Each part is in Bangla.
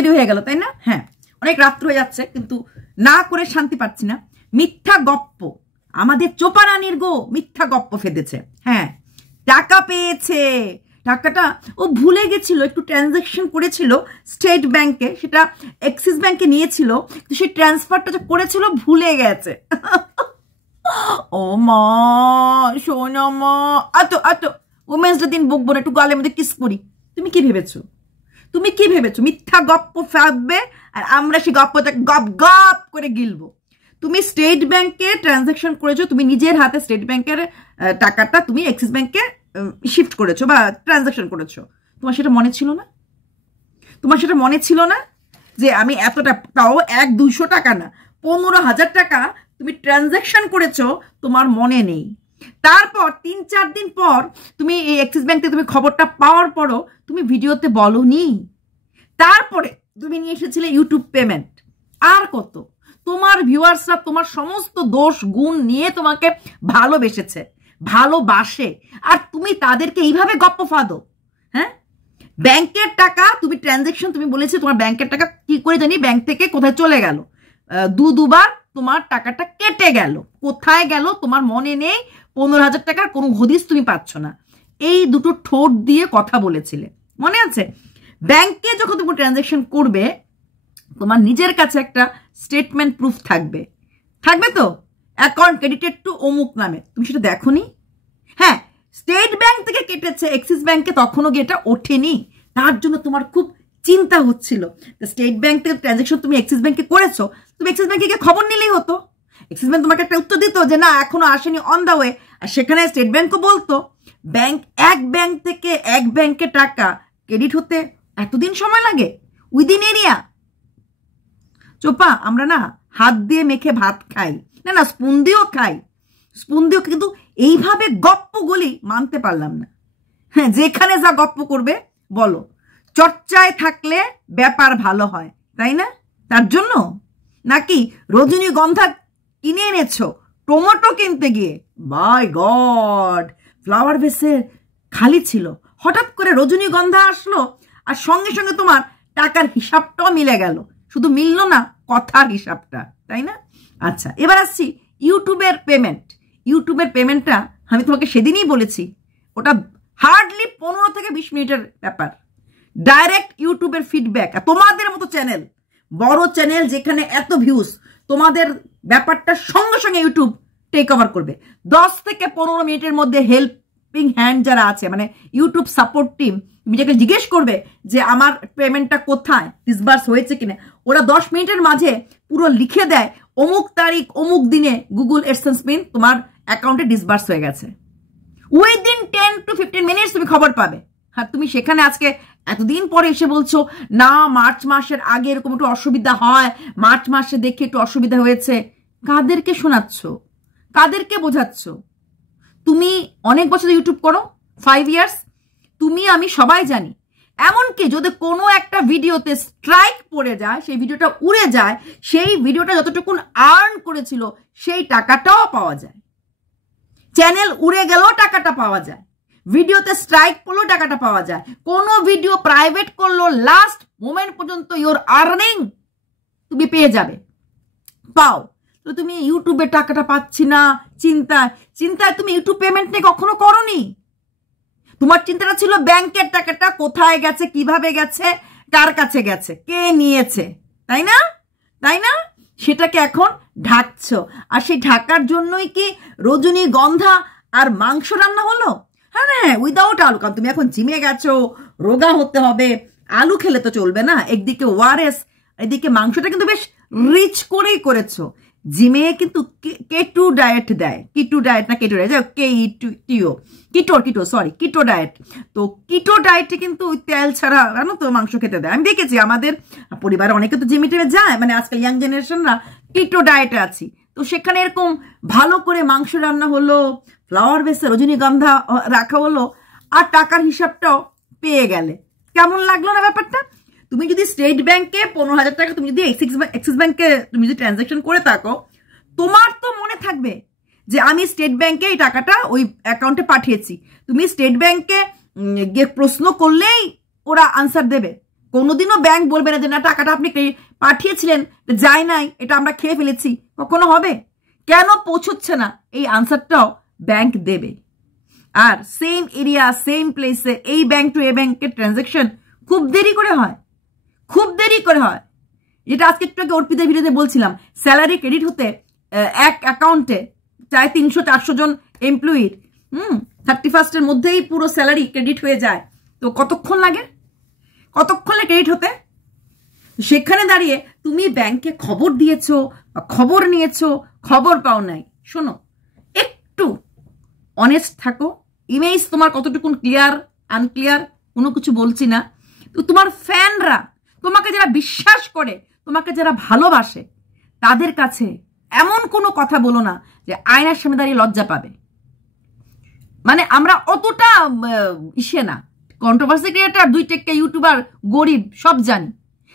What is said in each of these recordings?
দেরি হয়ে গেল, তাই না? হ্যাঁ, অনেক রাত্র হয়ে যাচ্ছে, কিন্তু না করে শান্তি পাচ্ছি না। মিথ্যা গপ্প, আমাদের চোপা রানীর গো মিথ্যা গপ্প ফেদেছে। হ্যাঁ, টাকা পেয়েছে, টাকাটা ও ভুলে গেছিল, একটু ট্রানজাকশন করেছিল স্টেট ব্যাংকে, সেটা এক্সিস ব্যাংকে নিয়েছিল, কিন্তু সেই ট্রান্সফারটা যে করেছিল ভুলে গেছে। ও মা, শোনো মা, আতো ওমেন্স ডে দিন বকবো না, একটু গালের মধ্যে কিস করি। তুমি কি ভেবেছো মিথ্যা গপ্প ফেলবে আর আমরা সেই গপ্পটা গপ গপ করে গিলবো? তুমি স্টেট ব্যাংকে ট্রানজাকশন করেছো, তুমি নিজের হাতে স্টেট ব্যাংকের টাকাটা তুমি এক্সিস ব্যাংকে শিফট করেছো বা ট্রানজাকশন করেছো। তোমার সেটা মনে ছিল না যে আমি এতটা, তাও 100-200 টাকা না, 15,000 টাকা তুমি ট্রানজাকশন করেছো, তোমার মনে নেই। তারপর 3-4 দিন পর তুমি এই এক্সিস ব্যাংকে তুমি খবরটা পাওয়ার পরও তুমি ভিডিওতে বলোনি। তারপরে তুমি নিয়ে এসেছিলে ইউটিউব পেমেন্ট। আর কত, তোমার ভিউয়ার্সরা তোমার সমস্ত দোষ গুণ নিয়ে তোমাকে ভালোবাসে, আর তুমি তাদেরকে এইভাবে গপ্প ফাঁদো। হ্যাঁ, ব্যাংকের টাকা তুমি ট্রানজাকশন, তুমি বলেছো তোমার ব্যাংকের টাকা কি করে জানি ব্যাংক থেকে কোথায় চলে গেল, দুবার তোমার টাকাটা কেটে গেল, কোথায় গেল তোমার মনে নেই। 15,000 টাকার কোনো হদিস তুমি পাচ্ছ না। এই দুটো ঠোঁট দিয়ে কথা বলেছিলে, মনে আছে? ব্যাংকে যখন তুমি ট্রানজাকশন করবে, তোমার নিজের কাছে একটা স্টেটমেন্ট প্রুফ থাকবে তো, অ্যাকাউন্ট ক্রেডিটেড টু অমুক নামে। তুমি সেটা দেখোনি? হ্যাঁ, স্টেট ব্যাংক থেকে কেটেছে এক্সিস ব্যাংকে, তখনও গিয়ে এটা ওঠেনি। তার জন্য তোমার খুব চিন্তা হচ্ছিল। স্টেট ব্যাংক থেকে ট্রানজাকশন তুমি এক্সিস ব্যাংকে করেছো, তুমি এক্সিস ব্যাংকে গিয়ে খবর নিলেই হতো। এক্সিস ব্যাংক তোমাকে একটা উত্তর দিত যে না, এখনো আসেনি, অন দা ওয়ে। আর সেখানে স্টেট ব্যাংকও বলতো এক ব্যাংক থেকে এক ব্যাংকে টাকা ক্রেডিট হতে এতদিন সময় লাগে, উইদিন এরিয়া। চোপা, আমরা না হাত দিয়ে মেখে ভাত খাই, না স্পুন দিয়েও খাই, কিন্তু এইভাবে গপ্প গলি মানতে পারলাম না। হ্যাঁ, যেখানে যা গপ্প করবে বলো, চর্চায় থাকলে ব্যাপার ভালো হয়, তাই না? তার জন্য নাকি রজনীগন্ধা কিনে এনেছো টমেটো কিনতে গিয়ে? বাই গড, ফ্লাওয়ার ভেসে খালি ছিল, হঠাৎ করে রজনীগন্ধা আসলো, আর সঙ্গে সঙ্গে তোমার টাকার হিসাবটাও মিলে গেল। শুধু মিললো না, কথার হিসাবটা, তাই না? আচ্ছা, এবার আসছি ইউটিউবের পেমেন্টটা আমি তোমাকে সেদিনই বলেছি, ওটা হার্ডলি 15 থেকে 20 মিনিটের ব্যাপার। ডাইরেক্ট ইউটিউবের ফিডব্যাক। তোমাদের মতো চ্যানেল, বড় চ্যানেল যেখানে এত ভিউজ, তোমাদের ব্যাপারটা সঙ্গে সঙ্গে ইউটিউব টেক ওভার করবে। 10 থেকে 15 মিনিটের মধ্যে হেল্পিং হ্যান্ড যারা আছে, মানে ইউটিউব সাপোর্ট টিম, তুমি যাকে জিজ্ঞেস করবে যে আমার পেমেন্টটা কোথায়, ডিসবার্স হয়েছে কিনা, ওরা 10 মিনিটের মাঝে পুরো লিখে দেয় অমুক তারিখ অমুক দিনে গুগল এডসেন্স পিন তোমার অ্যাকাউন্টে ডিসবার্স হয়ে গেছে। উইদিন 10 to 15 মিনিটস তুমি খবর পাবে। আর তুমি সেখানে আজকে এতদিন পরে এসে বলছো না, মার্চ মাসের আগে এরকম একটু অসুবিধা হয়, মার্চ মাসে দেখে একটু অসুবিধা হয়েছে। কাদেরকে শোনাচ্ছ, কাদেরকে বোঝাচ্ছ? তুমি অনেক বছর ইউটিউব করো, 5 ইয়ার্স, তুমি আমি সবাই জানি। এমনকি যদি কোনো একটা ভিডিওতে স্ট্রাইক পড়ে যায়, সেই ভিডিওটা উড়ে যায়, সেই ভিডিওটা যতটুকুন আর্ন করেছিল সেই টাকাটাও পাওয়া যায়। চ্যানেল উড়ে গেলেও টাকাটা পাওয়া যায়, ভিডিওতে স্ট্রাইক পড়লেও টাকাটা পাওয়া যায়। কোনো ভিডিও প্রাইভেট করলো, লাস্ট মোমেন্ট পর্যন্ত ইওর আর্নিং তুমি পেয়ে যাবে, পাও। তো তুমি ইউটিউবে টাকাটা পাচ্ছি না চিন্তায় তুমি ইউটিউব পেমেন্ট নিয়ে কখনো করনি। তোমার চিন্তাটা ছিল ব্যাংকের টাকাটা কোথায় গেছে, কিভাবে গেছে, কার কাছে গেছে, কে নিয়েছে, তাই না? সেটাকে এখন ঢাকছো, আর সেই ঢাকার জন্যই কি রজনীগন্ধা আর মাংস রান্না হলো? হ্যাঁ, উইদাউট আলু। কারণ তুমি এখন জিমে গেছো, রোগা হতে হবে, আলু খেলে তো চলবে না। একদিকে ওআরএস, এদিকে মাংসটা কিন্তু বেশ রিচ করেই করেছো। জিমে কিন্তু কেটো ডায়েট দেয়, কিটো ডায়েট, কিটো ডায়েট। তো কিটো ডায়েটে কিন্তু তেল ছাড়া জানো তো মাংস খেতে দেয়। আমি দেখেছি আমাদের পরিবারে অনেকে তো জিমে টেমে যায়, মানে আজকাল ইয়াং জেনারেশনরা কিটো ডায়েটে আছি। তো সেখানে এরকম ভালো করে মাংস রান্না হলো, ফ্লাওয়ার বেসে রজনীগন্ধা রাখা হলো, আর টাকার হিসাবটাও পেয়ে গেলে। কেমন লাগলো না ব্যাপারটা? তুমি যদি স্টেট ব্যাংকে 15,000 টাকা তুমি যদি এক্সিস ব্যাংকে তুমি যদি ট্রানজাকশন করে থাকো, তোমার তো মনে থাকবে যে আমি স্টেট ব্যাংকে এই টাকাটা ওই অ্যাকাউন্টে পাঠিয়েছি। তুমি স্টেট ব্যাংকে গিয়ে প্রশ্ন করলেই ওরা আনসার দেবে। কোনোদিনও ব্যাংক বলবে না যে না টাকাটা আপনি পাঠিয়েছিলেন যায় নাই, এটা আমরা খেয়ে ফেলেছি, কখনো হবে? কেন পৌঁছচ্ছে না এই আনসারটাও ব্যাংক দেবে। আর সেম এরিয়া সেম প্লেসে এই ব্যাংক টু এ ব্যাংকের ট্রানজাকশন খুব দেরি করে হয়, খুব দেরি করে হয়। যেটা আজকে একটু আগে অর্পিতের ভিডিওতে বলছিলাম, স্যালারি ক্রেডিট হতে এক অ্যাকাউন্টে চাই 300-400 জন এমপ্লয়ির 31st মধ্যেই পুরো স্যালারি ক্রেডিট হয়ে যায়। তো কতক্ষণ লাগে, কতক্ষণ লাগে ক্রেডিট হতে? সেখানে দাঁড়িয়ে তুমি ব্যাংকে খবর দিয়েছো বা খবর নিয়েছো, খবর পাও নাই। শোনো, একটু অনেস্ট থাকো। ইমেজ তোমার কতটুকুন ক্লিয়ার আনক্লিয়ার কোনো কিছু বলছি না। তো তোমার ফ্যানরা, তোমাকে যারা বিশ্বাস করে, তোমাকে যারা ভালোবাসে, তাদের কাছে এমন কোনো কথা বলো না যে আয়নার সামনে দাঁড়িয়ে লজ্জা পাবে। মানে আমরা অতটা ইসে না, কন্ট্রোভার্সি ক্রিয়েটার, 2 টেক্কা ইউটিউবার, গরিব সব জানি,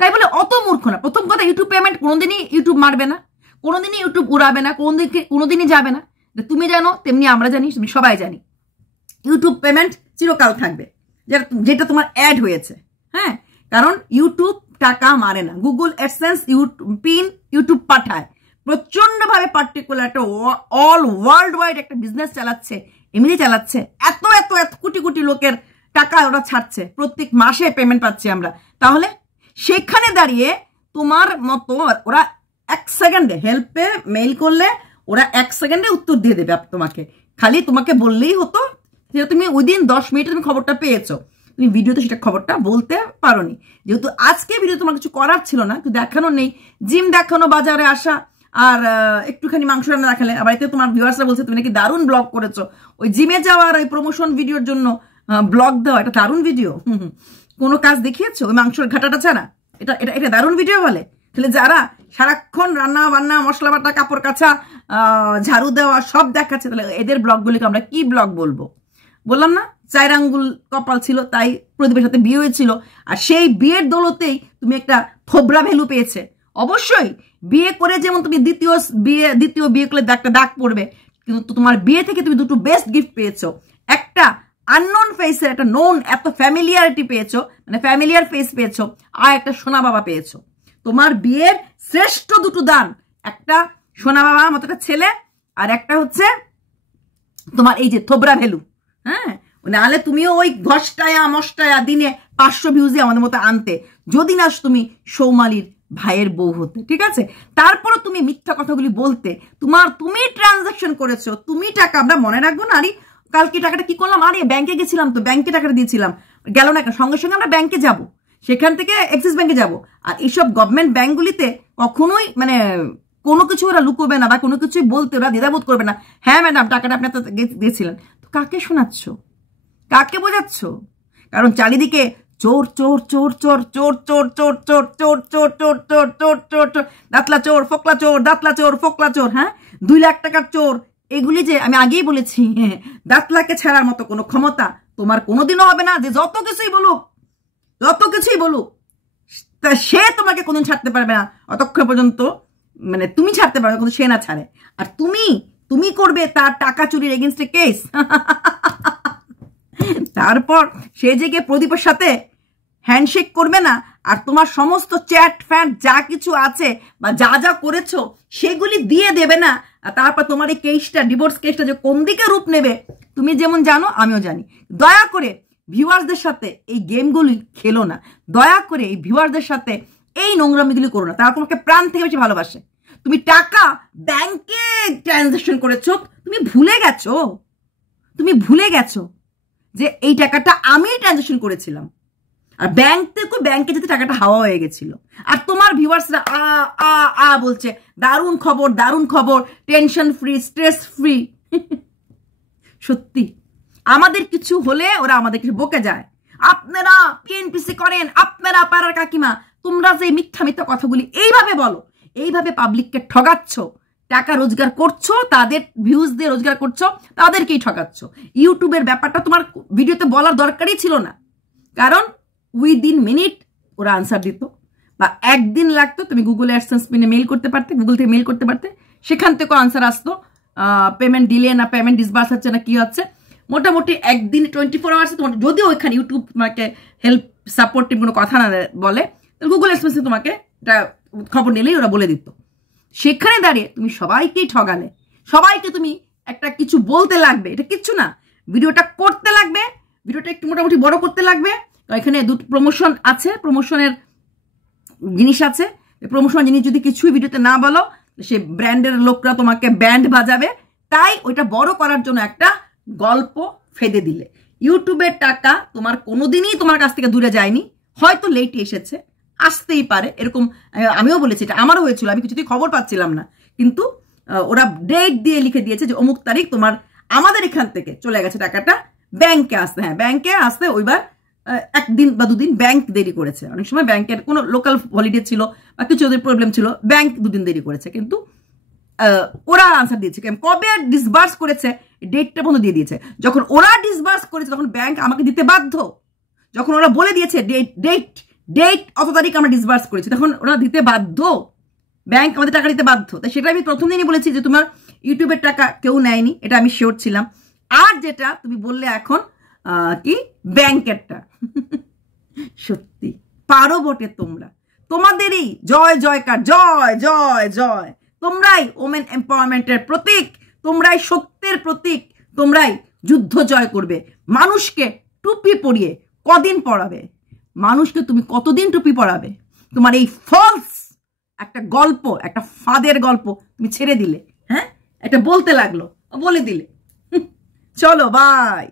তাই বলে অত মূর্খ না। প্রথম কথা, ইউটিউব পেমেন্ট কোনোদিনই ইউটিউব মারবে না, কোনোদিনই ইউটিউব উড়াবে না, কোনোদিনই যাবে না। তুমি জানো তেমনি আমরা জানি, তুমি সবাই জানি ইউটিউব পেমেন্ট চিরকাল থাকবে, যেটা তোমার অ্যাড হয়েছে। হ্যাঁ, কারণ ইউটিউব টাকা মারে না। গুগল অ্যাডসেন্স পিন ইউটিউব পাঠায়, প্রচন্ডভাবে পার্টিকুলার একটা অল ওয়ার্ল্ড ওয়াইড একটা বিজনেস চালাচ্ছে, এমনি চালাচ্ছে। এত এত এত কোটি কোটি লোকের টাকা ওরা ছাড়ছে, প্রত্যেক মাসে পেমেন্ট পাচ্ছি আমরা। তাহলে সেখানে দাঁড়িয়ে তোমার মতো ওরা 1 সেকেন্ডে হেল্পে মেইল করলে ওরা 1 সেকেন্ডে উত্তর দিয়ে দেবে তোমাকে। খালি তোমাকে বললেই হতো যে তুমি উইদিন 10 মিনিটে তুমি খবরটা পেয়েছো। তুমি ভিডিওতে সেটা খবরটা বলতে পারোনি, যেহেতু আজকে ভিডিও তোমার কিছু করার ছিল না, কিছু দেখানো নেই। জিম দেখানো, বাজারে আসা, আর একটুখানি মাংস রান্না দেখালে। আবার এতে তোমার ভিউয়ার্সরা বলছে তুমি নাকি দারুণ ব্লগ করেছো। ওই জিমে যাওয়ার ওই প্রমোশন ভিডিওর জন্য ব্লগ দেওয়া, এটা দারুণ ভিডিও। কোনো কাজ দেখিয়েছো ওই মাংসের ঘাটাটা ছাড়া? এটা এটা এটা দারুণ ভিডিও বলে? তাহলে যারা সারাক্ষণ রান্না বান্না, মশলা বাটা, কাপড় কাচা, ঝাড়ু দেওয়া সব দেখাচ্ছে, তাহলে এদের ব্লগগুলিকে আমরা কি ব্লগ বলবো? বললাম না 4 আঙ্গুল কপাল ছিল, তাই প্রদীপের সাথে বিয়ে হয়েছিল। আর সেই বিয়ের দৌলতেই তুমি একটা থোবরা ভ্যালু পেয়েছে। অবশ্যই বিয়ে করে যেমন তুমি দ্বিতীয় বিয়ে করলে একটা দাগ পড়বে, কিন্তু তোমার বিয়ে থেকে তুমি 2টো বেস্ট গিফট পেয়েছো। একটা আননোন ফেসের একটা নোন, এত ফ্যামিলিয়ারিটি পেয়েছো, মানে ফ্যামিলিয়ার ফেস পেয়েছো, আর একটা সোনা বাবা পেয়েছো। তোমার বিয়ের শ্রেষ্ঠ 2টো দান, একটা সোনা বাবা মতো একটা ছেলে, আর একটা হচ্ছে তোমার এই যে থোবরা ভ্যালু। হ্যাঁ, নাহলে তুমিও ওই ঘষ্টায়া মষ্টায়া দিনে 500 ভিউজে আমাদের মতো আনতে, যদি না তুমি সৌমালির ভাইয়ের বউ হতে। ঠিক আছে, তারপরে তুমি মিথ্যা কথাগুলি বলতে, তুমি ট্রানজাকশন করেছো, তুমি টাকা, আমরা মনে রাখবো না। আরে কালকে টাকাটা কি করলাম, আরে ব্যাংকে গেছিলাম তো, ব্যাংকে টাকাটা দিয়েছিলাম, গেল না কেন? সঙ্গে সঙ্গে আমরা ব্যাংকে যাব, সেখান থেকে অ্যাক্সিস ব্যাংকে যাব। আর এইসব গভর্নমেন্ট ব্যাংকগুলিতে কখনোই মানে কোনো কিছু ওরা লুকোবে না বা কোনো কিছুই বলতে ওরা দ্বিধাবোধ করবে না। হ্যাঁ ম্যাডাম, টাকাটা আপনি তো দিয়েছিলেন। তো কাকে শোনাচ্ছ, কাকে বোঝাচ্ছ? কারণ চারিদিকে চোর চোর চোর চোর চোর চোর চোর চোর চোর চোর চোর চোর চোর চোর চোর, দাঁতলা চোর, ফোকলা চোর, দাঁতলা চোর, ফোকলা চোর। হ্যাঁ, 2 লাখ টাকার চোর। এগুলি যে আমি আগেই বলেছি, দাঁতলাকে ছাড়ার মতো কোনো ক্ষমতা তোমার কোনোদিনও হবে না। যে যত কিছুই বলুক, সে তোমাকে কোনদিন ছাড়তে পারবে না, অতক্ষণ পর্যন্ত মানে তুমি ছাড়তে পারবে, কিন্তু সে না ছাড়ে। আর তুমি করবে তার টাকা চুরির এগেইনস্টে কেস। তারপর সে যে গিয়ে প্রদীপের সাথে হ্যান্ডশেক করবে না, আর তোমার সমস্ত চ্যাট ফ্যাট যা কিছু আছে বা যা যা করেছো সেগুলি দিয়ে দেবে না। আর তারপর তোমার এই কেসটা, ডিভোর্স কেসটা যে কোন দিকে রূপ নেবে তুমি যেমন জানো, আমিও জানি। দয়া করে ভিউয়ার্সদের সাথে এই গেমগুলি খেলো না, দয়া করে এই ভিউয়ারদের সাথে এই নোংরামিগুলি করো না। তারা তোমাকে প্রাণ থেকে বেশি ভালোবাসে। তুমি টাকা ব্যাংকে ট্রানজাকশন করেছো, তুমি ভুলে গেছো যে এই টাকাটা আমি ট্রানজাকশন করেছিলাম। আর ব্যাংকে যেতে টাকাটা হাওয়া হয়ে গেছিল। আর তোমার ভিউয়ার্সরা আ বলছে দারুণ খবর, টেনশন ফ্রি, স্ট্রেস ফ্রি। সত্যি আমাদের কিছু হলে ওরা আমাদের কিছু বকে যায়। আপনারা পিএনপিসি করেন, আপনারা পাড়ার কাকিমা, তোমরা যে মিথ্যা কথাগুলি এইভাবে বলো, এইভাবে পাবলিককে ঠগাচ্ছ, টাকা রোজগার করছো, তাদের ভিউজ দিয়ে রোজগার করছো, তাদেরকেই ঠগাচ্ছ। ইউটিউবের ব্যাপারটা তোমার ভিডিওতে বলার দরকারই ছিল না, কারণ উইদিন মিনিট ওরা আনসার দিত, বা একদিন লাগতো। তুমি গুগল অ্যাডসেন্স পিনে মেইল করতে পারতে, গুগল থেকে মেইল করতে পারতে, সেখান থেকেও আনসার আসতো। পেমেন্ট ডিলে না পেমেন্ট ডিসবার্স হচ্ছে না কি হচ্ছে, মোটামুটি একদিন 24 আওয়ার্সে তোমার যদি ওইখানে ইউটিউব তোমাকে হেল্প সাপোর্টিভ কোনো কথা না বলে, গুগল এক্সপ্রেসে তোমাকে এটা খবর নিলেই ওরা বলে দিত। সেখানে দাঁড়িয়ে তুমি সবাইকেই ঠগালে, সবাইকে তুমি একটা কিছু বলতে লাগবে, এটা কিচ্ছু না, ভিডিওটা করতে লাগবে, ভিডিওটা একটু মোটামুটি বড় করতে লাগবে। এখানে দুটো প্রমোশন আছে, প্রমোশনের জিনিস আছে, প্রমোশন জিনিস যদি কিছুই ভিডিওতে না বলো সে ব্র্যান্ডের লোকরা তোমাকে ব্যান্ড বাজাবে, তাই ওইটা বড় করার জন্য একটা গল্প ফেদে দিলে। ইউটিউবের টাকা তোমার কোনোদিনই তোমার কাছ থেকে দূরে যায়নি, হয়তো লেট এসেছে, আসতেই পারে, এরকম আমিও বলেছি, এটা আমারও হয়েছিল, আমি কিছুতেই খবর পাচ্ছিলাম না, কিন্তু ওরা ডেট দিয়ে লিখে দিয়েছে যে অমুক তারিখ তোমার আমাদের এখান থেকে চলে গেছে টাকাটা ব্যাংকে আসতে। হ্যাঁ, ব্যাংকে আসতে ওইবার একদিন বা দুদিন ব্যাংক দেরি করেছে, অনেক সময় ব্যাংকের কোনো লোকাল হলিডে ছিল বা কিছু ওদের প্রবলেম ছিল, ব্যাংক দুদিন দেরি করেছে, কিন্তু ওরা আনসার দিয়েছে। কবে ডিসবার্স করেছে ডেটটা পর্যন্ত দিয়ে দিয়েছে। যখন ওরা ডিসবার্স করেছে তখন ব্যাংক আমাকে দিতে বাধ্য, যখন ওরা বলে দিয়েছে ডেট অত তারিখ আমরা ডিসবার্স করেছি, তখন ওরা দিতে বাধ্য, ব্যাংক আমাদের টাকা দিতে বাধ্য। তাই সেটা আমি প্রথম দিনই বলেছি যে তোমার ইউটিউবের টাকা কেউ নেয়নি, এটা আমি শিওর ছিলাম। আর যেটা তুমি বললে এখন কি ব্যাংকেরটা, সত্যি পারো বটে তোমরা, তোমাদেরই জয় জয়কার, জয় জয় জয়, তোমরাই ওমেন এম্পাওয়ারমেন্টের প্রতীক, তোমরাই সত্যের প্রতীক, তোমরাই যুদ্ধ জয় করবে। মানুষকে টুপি পরিয়ে কদিন পড়াবে, মানুষকে তুমি কতদিন টুপি পড়াবে? তোমার এই ফলস একটা গল্প, একটা ফাঁদের গল্প তুমি ছেড়ে দিলে, হ্যাঁ, এটা বলতে লাগলো, বলে দিলে। চলো বাই।